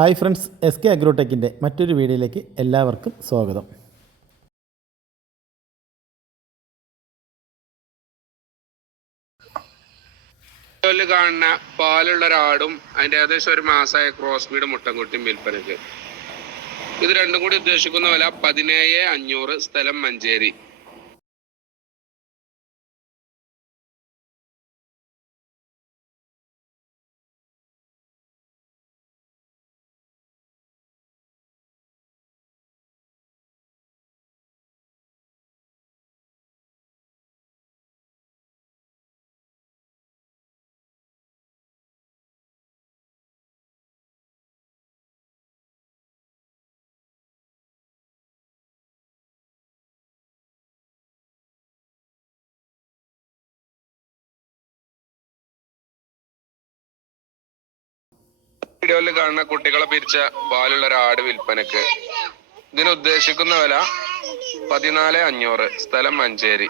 Hi friends S K അഗ്രോടെക്കിന്റെ മറ്റൊരു വീഡിയോയിലേക്ക് എല്ലാവർക്കും സ്വാഗതം. കാണുന്ന പാലുള്ള ഒരാടും അതിന്റെ ഏകദേശം ഒരു മാസമായ ക്രോസ് ബീഡ് മുട്ടൻകുട്ടിയും വിൽപ്പനക്ക് ഇത് രണ്ടും കൂടി ഉദ്ദേശിക്കുന്ന വില പതിനേഴ് അഞ്ഞൂറ് സ്ഥലം മഞ്ചേരി. വീഡിയോയിൽ കാണുന്ന കുട്ടികളെ പിരിച്ച പാലുള്ള ഒരു ആട് വിൽപ്പനക്ക്. ഇതിന് ഉദ്ദേശിക്കുന്ന വില പതിനാല് അഞ്ഞൂറ്. സ്ഥലം മഞ്ചേരി.